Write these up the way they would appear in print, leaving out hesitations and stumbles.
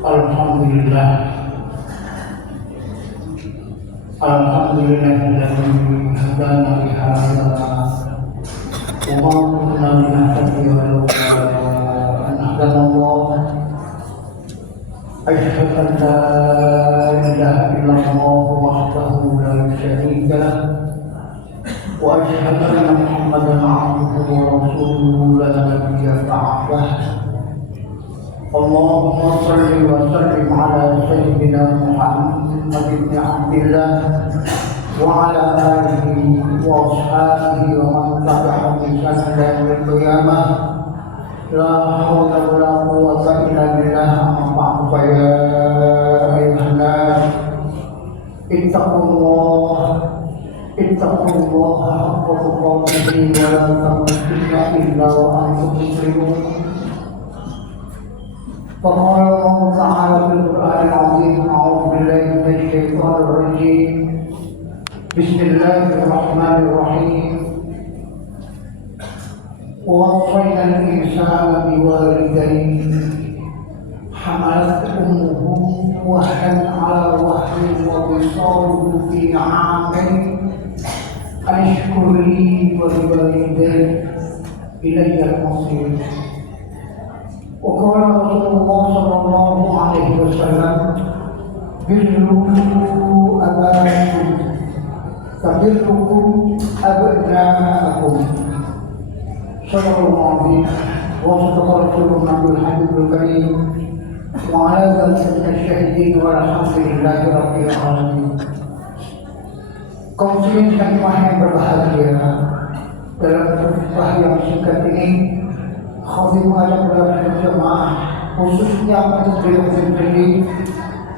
Alhamdulillah. Alhamdulillahilladzi hadana li hadza wa ma kunna linahtadiya lawla an hadana Allah. Asyhadu an la ilaha illallah wahdahu la syarika lah wa asyhadu anna Muhammadan abduhu wa rasuluhu la nabiyya ba'dah. Allahumma salli wa sallim ala sayyidina Muhammad ibn Abdillah wa ala alihi wa ashabihi wa man tabi'ahum bi ihsan ila yaumil qiyamah. La haula wa la quwwata illa billah. Amma ba'du, fa ya ayyuhan nas ittaqullaha haqqa tuqatih wa la tamutunna illa wa antum muslimun. فقال الله تعالى في القرآن العظيم: أعوذ بالله من الشيطان الرجيم. بسم الله الرحمن الرحيم. ووصينا الإنسان بوالديه حملته أمه وهنا على وهن وفصاله في عامين أن اشكر لي ولوالديك إلي المصير. وقال رسول الله صلى الله عليه وسلم: بروا أباكم كبركم أبناءكم. صدق الله العظيم وصدق رسوله الحبيب الكريم وعلى ذلك من الشاهدين والحمد لله رب العالمين. Kaum muslimin dan jemaah yang berbahagia, dalam khutbah yang singkat ini Khadim mengajak kepada jemaah, khususnya untuk diri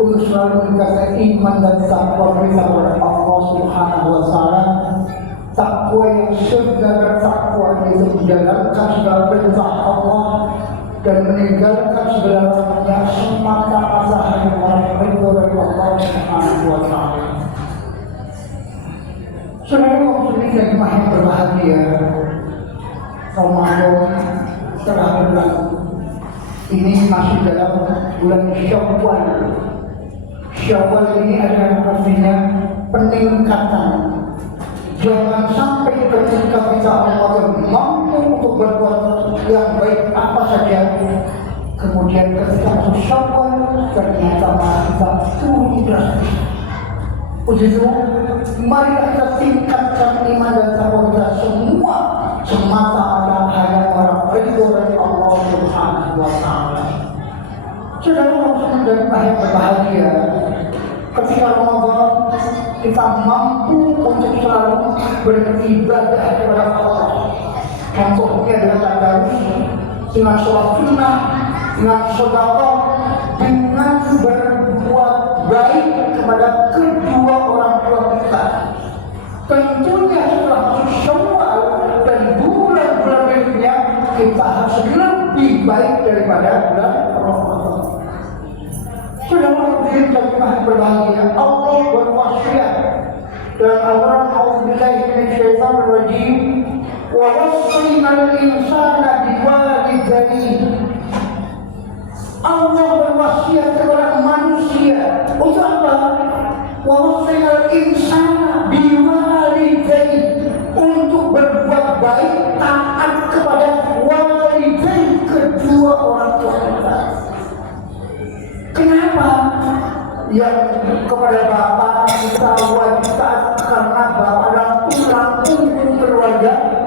untuk selalu meningkatkan iman dan takwa kita kepada Allah Subhanahu wa Ta'ala. Takwa yang segala takwa itu menjalankan segala perintah Allah dan meninggalkan segala yang semata-mata hanya ridho dari Allah Subhanahu wa Ta'ala. Saudara muslimin dan jemaah yang berbahagia, Ramadan telah berlalu. Ini masih dalam bulan Syawal. Syawal ini adalah artinya peningkatan. Jangan sampai ketika kita mampu untuk berbuat yang baik apa saja, kemudian ketika masuk Syawal ternyata malah kita turun drastis. Begitu, mari kita tingkatkan iman dan takwa kita semua semata-mata hanya orang ridho dari Allah Subhanahu wa Ta'ala. Saudara muslimin dan yang berbahagia, ketika Ramadan kita mampu untuk selalu beribadah kepada Allah. Contohnya dengan tadarus, dengan sholat sunnah, dengan sedekah, dengan berbuat baik kepada kedua orang tua kita. Tentunya setelah masuk Syawal dan bulan-bulan berikutnya kita harus lebih baik daripada bulan Ramadan. Sudah mungkin jemaah berbahagia, Allah berwasiat dalam Al-Quran: A'udzubillahi minasyaitonir rajim. Wa wasainal insana biwalidayhi. Allah berwasiat kepada manusia untuk apa? Wa wasainal insana biwalidayhi, untuk berbuat baik, taat kepada walidayhi, kedua orang tua kita. Kenapa? Yang kepada bapak kita wajib taat karena bapak adalah tulang punggung keluarga.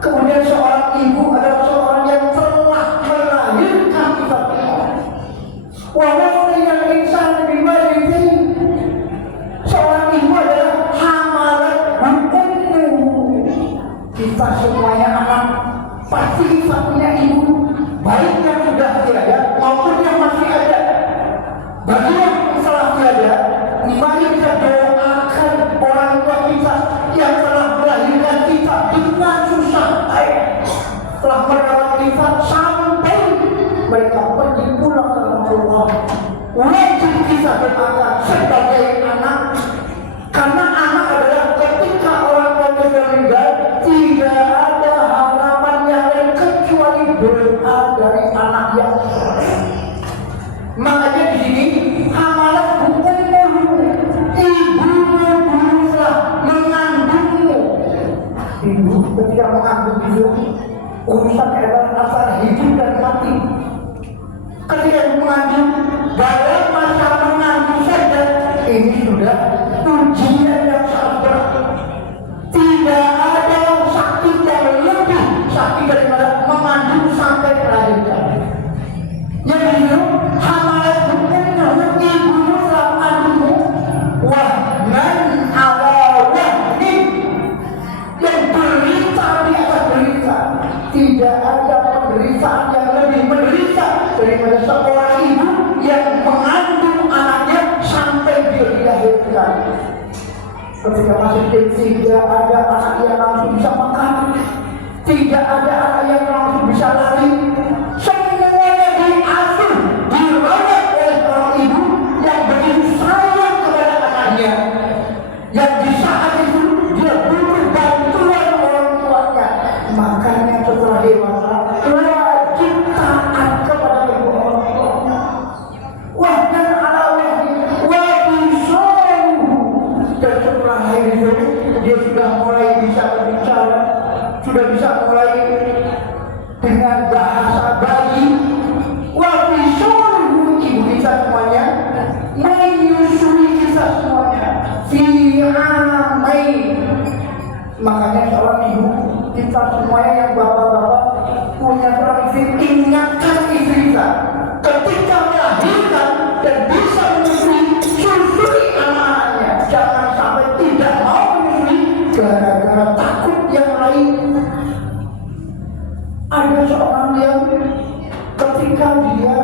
Kemudian seorang ibu adalah seorang yang telah melahirkan kita semua. Wa wasainal insana biwalidayhi, seorang ibu adalah hamalat ummu. Kita semuanya anak, pasti kita punya ibu, baik yang sudah tiada maupun yang masih ada. Bagi yang telah tiada, mari kita doakan orang tua kita yang telah melahirkan kita dengan susah payah, telah merawat kita sampai mereka pergi pulang ke Allah. Wajib kita berangkat sebagai anak, karena anak adalah ketika orang tua kita meninggal, tidak ada harapan yang lain kecuali doa dari anak yang soleh. Makanya ketika mengandung itu urusan adalah antara hidup dan mati. Ketika mengandung, dalam masa mengandung saja ini sudah ujian yang sangat berat. Tidak ada sakit yang lebih sakit daripada mengandung sampai melahirkan. Yang itu hamalat bukannya ibumu setelah mengandungmu, wahnan ala wahnin, yang berita di atas berita. Tidak ada penderitaan yang lebih menderita daripada seorang ibu yang mengandung anaknya sampai dia dilahirkan. Ketika masih kecil, tidak ada anak yang langsung bisa makan, tidak ada anak yang langsung bisa lari. Semuanya diasuh, dirawat oleh seorang ibu yang begitu sayang kepada anaknya, yang di saat itu dia butuh bantuan orang tuanya. Makanya setelah dewasa wajib taat kepada kedua orang tuanya. Wahdan ala wahdi wa bisaluhu. Dan setelah lahir itu dia sudah mulai bisa berbicara, sudah bisa mulai dengan bahasa bayi. Wa bisaluhu, ibu kita semuanya menyusui kita semuanya fi amain. Makanya seorang ibu, kita semuanya yang bapak-bapak punya seorang istri, ingatkan istri kita ketika melahirkan dan bisa menyusui, susui anak-anaknya. Jangan sampai tidak mau menyusui gara-gara takut yang lain. Ada seorang yang ketika dia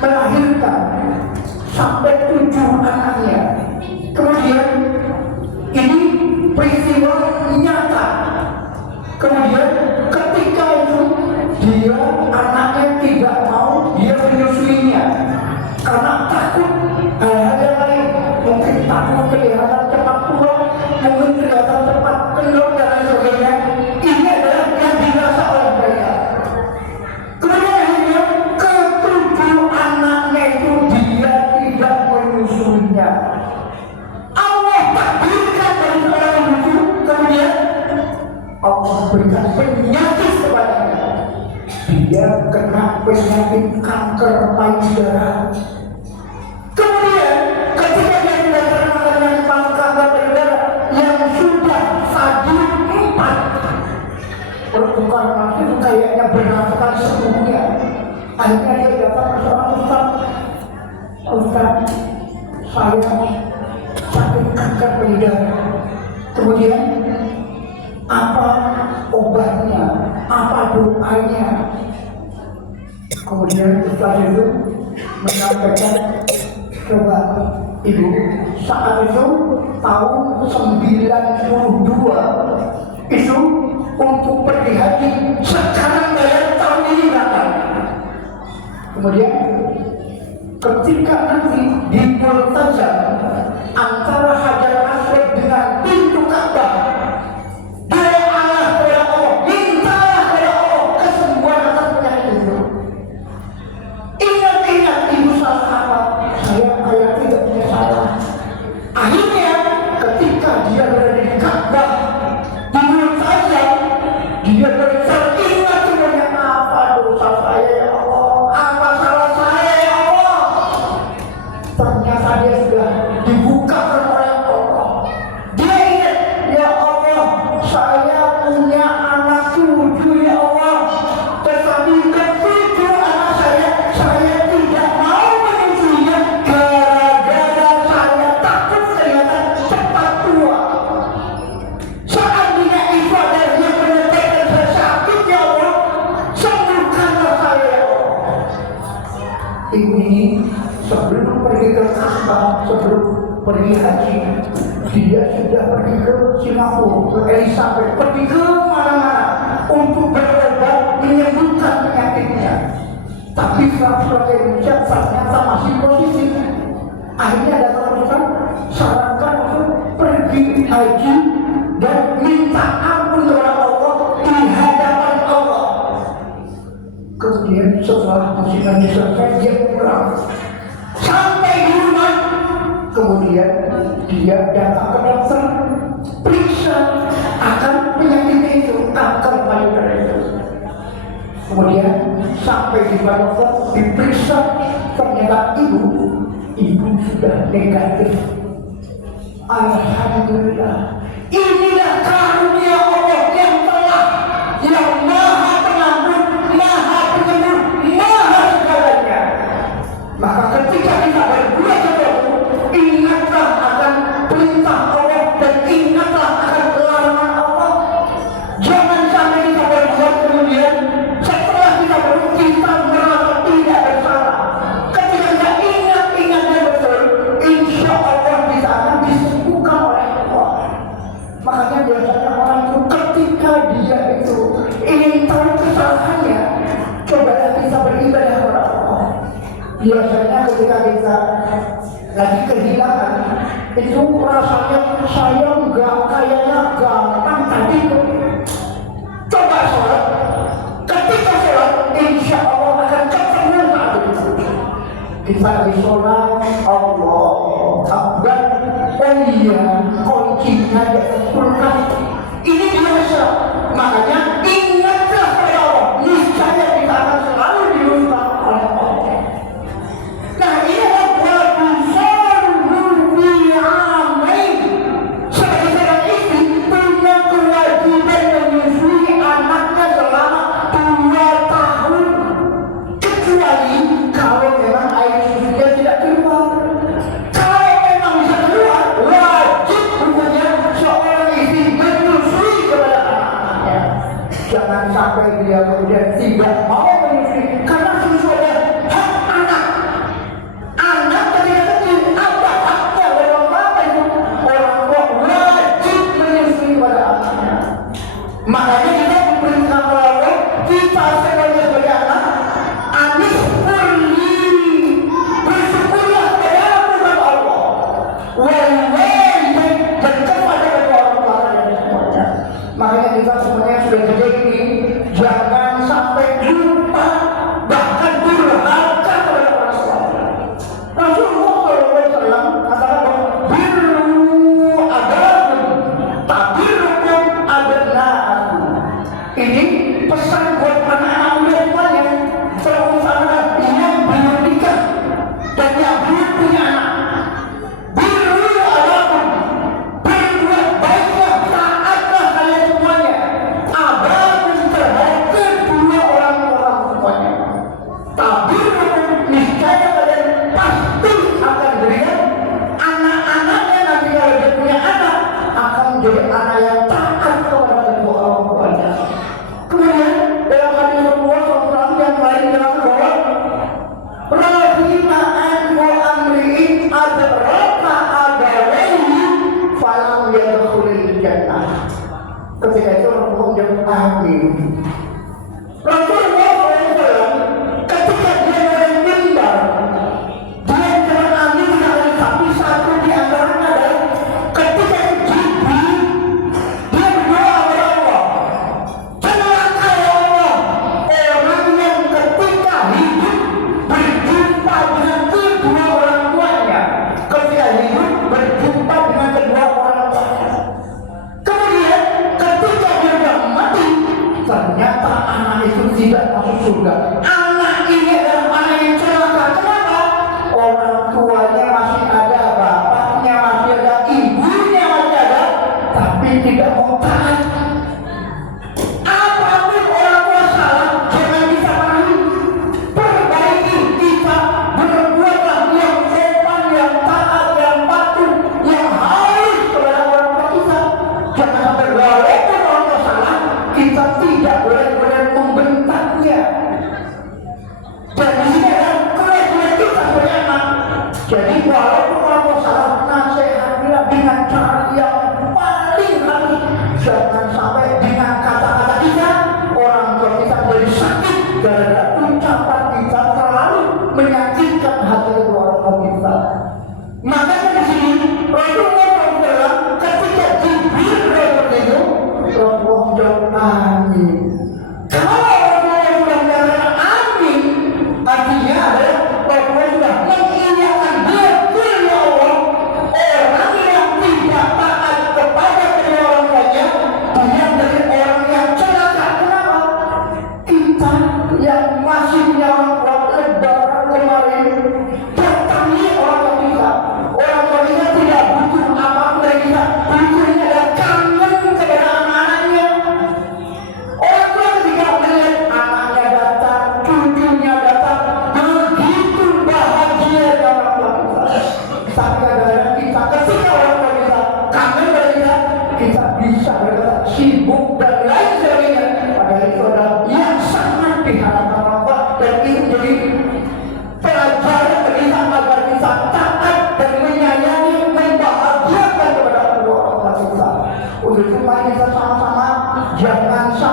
melahirkan sampai 7 anaknya, kemudian ini peristiwa nyata. Kemudian ketika itu dia anaknya tidak mau dia menyusuinya karena takut hal-hal yang lain. Mungkin takut kelihatan cepat tua, mungkin kelihatan cepat kendor dan lain sebagainya. Ini adalah yang dirasa oleh mereka. Kemudian akhirnya ke-7 anaknya itu dia tidak menyusuinya. Allah takdirkan dari seorang ibu, kemudian Allah berikan penyakit kepadanya. Dia kena penyakit kanker payudara. Kemudian ketika dia sudah kena penyakit kanker payudara yang sudah stadium 4, bukan masih kayaknya benar sekali sembuhnya. Akhirnya dia datang ke seorang ustaz. Ustaz, saya sakit kanker payudara. Kemudian apa obatnya? Apa doanya? Kemudian ustaz itu menyampaikan, coba ibu, saat itu tahun 92 itu untuk pergi haji, sekarang bayar tahun ini berapa? Kemudian ketika nanti di Multazam antara Hajar Aswad dengan pintu Ka'bah, doalah kepada Allah, mintalah kepada Allah kesembuhan atas penyakit itu. Ingat ibu salah apa? Saya tidak punya salah. Akhirnya ketika dia berada di Ka'bah di Multazam, dia teringat sebenarnya, apa dosa saya ya Allah, apa salah saya ya Allah. Ternyata dia sudah dibukakan oleh Allah. Dia ingat, ya Allah, saya punya anak 7 ya Allah, tetapi ketika anak saya tidak mau menyusuinya gara-gara saya takut kelihatan cepat tua. Seandainya itu adalah yang menyebabkan saya sakit ya Allah, sembuhkanlah saya ya Allah. Ibu ini sebelum pergi ke Ka'bah, sebelum pergi haji, dia sudah pergi ke Singapura, ke Elizabeth, pergi ke mana-mana untuk berobat menyembuhkan penyakitnya. Tapi setelah ke Indonesia ternyata masih positif. Akhirnya ada teman-teman sarankan untuk pergi haji dan minta ampun kepada Allah di hadapan Allah. Kemudian setelah musimannya selesai, dia pulang. Sampai di rumah, kemudian dia datang ke dokter, periksa akan penyakit Kemudian sampai di dokter diperiksa, ternyata ibu sudah negatif. Alhamdulillah. Inilah karunia Allah yang maha pengampun, maha penyembuh, maha segalanya. Maka ketika kita berbuat sesuatu, ingatlah akan perintah Allah dan ingatlah akan larangan Allah. Jangan sampai kita berbuat kemudian setelah kita berbuat kita merasa tidak bersalah. Ketika kita ingat dan betul, insya Allah kita akan disembuhkan oleh Allah. Makanya biasanya orang itu ketika dia itu ingin tahu kesalahannya, cobalah kita beribadah kepada Allah. Biasanya ketika kita lagi kehilangan, itu rasanya saya kayaknya gampang tadi. Coba sholat, ketika sholat, insya Allah akan ketemu saat itu. Kita lagi sholat, Allah Akbar, oh iya, kuncinya diaturkan. Ini biasa, makanya ingatlah kepada Allah, niscaya kita akan selalu diulang oleh Allah. Nah ini adalah sebagai seorang istri punya kewajiban menyusui anaknya selama 2 tahun, kecuali kalau memang air susunya tidak keluar. Kalau memang bisa keluar, wajib hukumnya seorang istri menyusui kepada anaknya. Jangan sampai dia kemudian tidak mau menyusui, karena susu adalah hak anak. Anak ketika kecil, apa haknya orang tua itu? Orang tua wajib menyusui pada anaknya. Makanya kita diperintahkan oleh Allah, kita sebagai anak, anis bersyukurlah kepada Allah. Wal-walidain, dan kepada kedua orang tua dan semuanya. Makanya kita semuanya sudah gede ini, jangan sampai lupa, bahkan durhaka kepada orang tua. Rasulullah SAW katakan, birru abakum tabirrukum abna'akum. Ini pesan buat anak-anak muda semuanya, terutama yang belum nikah dan yang belum punya anak. Birru abakum, berbuat baiklah, taatlah kalian semuanya. Abakum terhadap kedua orang tua semuanya. Tabirrukum, niscaya kalian pasti akan berikan anak-anaknya nanti kalau dia punya anak akan menjadi anak yang taat kepada kedua orang tuanya. Kemudian dalam hadis Rasulullah SAW yang lain bilang bahwa Rabbina anhu amri'in adraka abawaihi falam yadkhulil jannah. Ketika itu Rasulullah menjawab amin. Rasulullah SAW ketika dia meninggal, dia jangan ambil sekali, tapi satu di antaranya adalah ketika Jibril dia berdoa kepada Allah, celaka ya Allah orang yang ketika hidup berjumpa dengan kedua orang tuanya, ketika hidup berjumpa dengan kedua orang tuanya, kemudian ketika dia sudah mati ternyata anak itu tidak masuk surga. Anak ini adalah anak yang celaka. Kenapa? Orang tuanya masih ada, bapaknya masih ada, ibunya masih ada, tapi tidak mau taat. Apapun orang tua salah, jangan disalahi. Perbaiki, kita berbuatlah yang sopan, yang taat, yang patuh, yang halus kepada orang tua kita. Jangan sampai walaupun orang tua salah, kita tidak boleh membentaknya. Dan di sini adalah kewajiban kita sebagai anak. Jadi walaupun orang tua salah, nasihatilah dengan cara yang paling halus,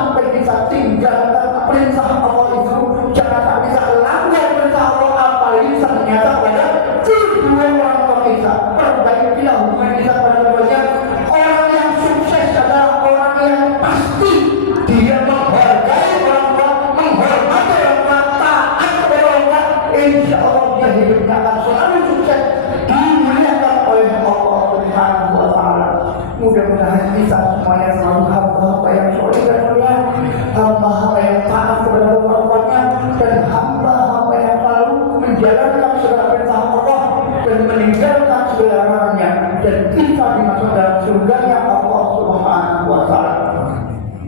sampai bisa tinggalkan perintah Allah itu, jangan bisa langgar perintah Allah, apalagi ternyata pada kedua orang tua kita. Perbaikilah hubungan kita pada keduanya. Orang yang sukses adalah orang yang pasti dia menghargai orang tua, menghormati orang tua, taat kepada orang tua. Insya Allah dia hidupnya akan selalu sukses, dimuliakan oleh Allah Subhanahu wa Ta'ala. Mudah-mudahan kita semuanya selalu hamba-hamba yang soleh dan mulia, hamba-hamba yang taat kepada orang tuanya, dan hamba-hamba yang selalu menjalankan segala perintah Allah dan meninggalkan segala larangannya, dan kita dimasuk dalam surganya Allah Subhanahu wa Ta'ala.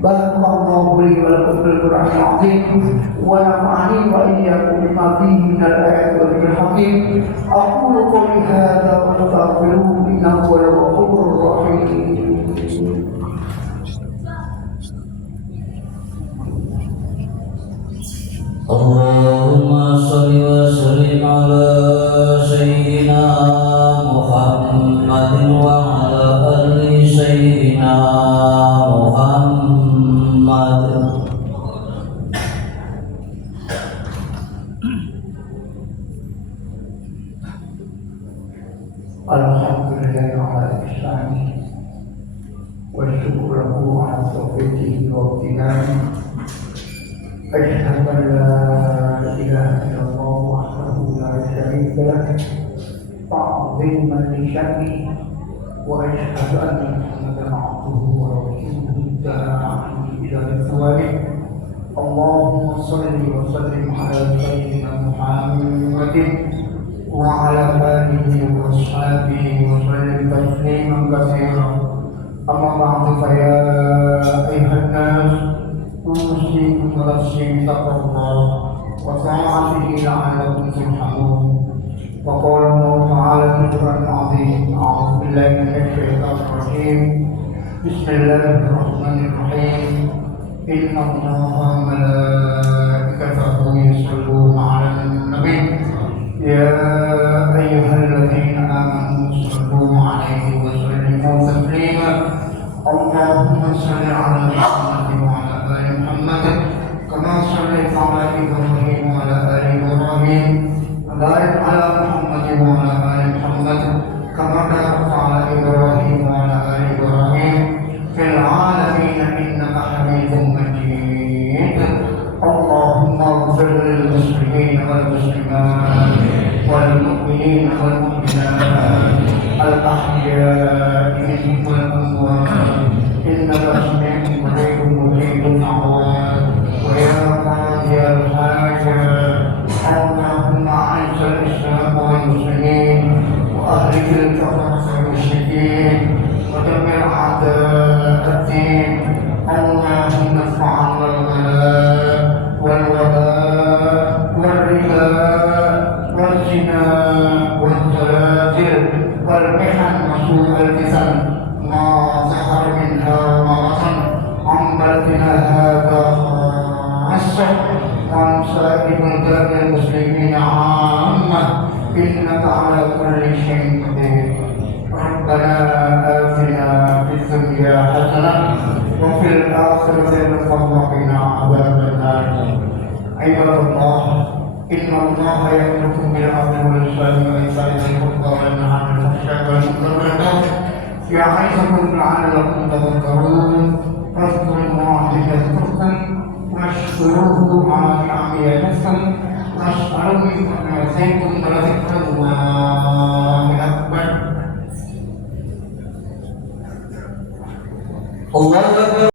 Barakallahu li wa lakum fil Qur'anil azim wa nafa'ani wa iyyakum bima fihi minal ayati wal dhikril hakim. Aqulu qawli hadza wa astaghfiruhu innahu huwal ghafurur rahim. Allahumma shalli wa sallim ala sayyidina Muhammadin wa ala ali sayyidina Muhammad. Alhamdulillah ala ihsani wa syukur lahu ala taufiqihi wa ibtinani. Asyhadu an la ilaha illallah wahdahu la syarika lah ta'ziman li sya'nihi wa asyhadu anna Muhammadan abduhu wa rasuluhu da'i ila ridwanihi. Allahumma shalli wa sallim ala sayyidina Muhammadin wa ala alihi wa ashabihi wa sallim tasliman katsiran. Amma ba'du, fa ya ayyuhan nas أوصيكم ونفسي بتقوى الله وطاعته لعلكم ترحمون. وقال الله تعالى في القرآن العظيم: أعوذ بالله من الشيطان الرجيم، بسم الله الرحمن الرحيم. إن الله وملائكته يصلون على النبي يا أيها الذين آمنوا صلوا عليه وسلموا تسليما. اللهم صل على محمد وعلى آل محمد كما صليت على إبراهيم وعلى آل إبراهيم، وبارك على محمد وعلى آل محمد كما باركت على إبراهيم وعلى آل إبراهيم في العالمين إنك حميد مجيد. اللهم اغفر للمسلمين والمسلمات والمؤمنين والمؤمنات الأحياء منهم والأموات إنك سميع قريب مجيب الدعوات ويا قاضي الحاجات. اللهم أعز الإسلام والمسلمين وأهلك الكفرة والمشركين ودمر أعداء الدين. اللهم ادفع عنا الغلاء والوباء والربا والزنا والزلازل والمحن وسوء الفتن ما ظهر منها وما بطن عن بلدنا هذا خاصة وعن سائر بلدان المسلمين عامة، إنك على كل شيء قدير. ربنا آتنا في الدنيا حسنة وفي الآخرة حسنة وقنا عذاب النار. عباد الله، إن الله يأمركم بالعدل والإحسان وإيتاء ذي القربى وينهى عن الفحشاء والمنكر والبغي يعظكم لعلكم تذكرون. فاذكروا الله يذكركم واشكروه على نعمه يزدكم واسألوا من فضله يزدكم ولذكر الله أكبر. الله أكبر.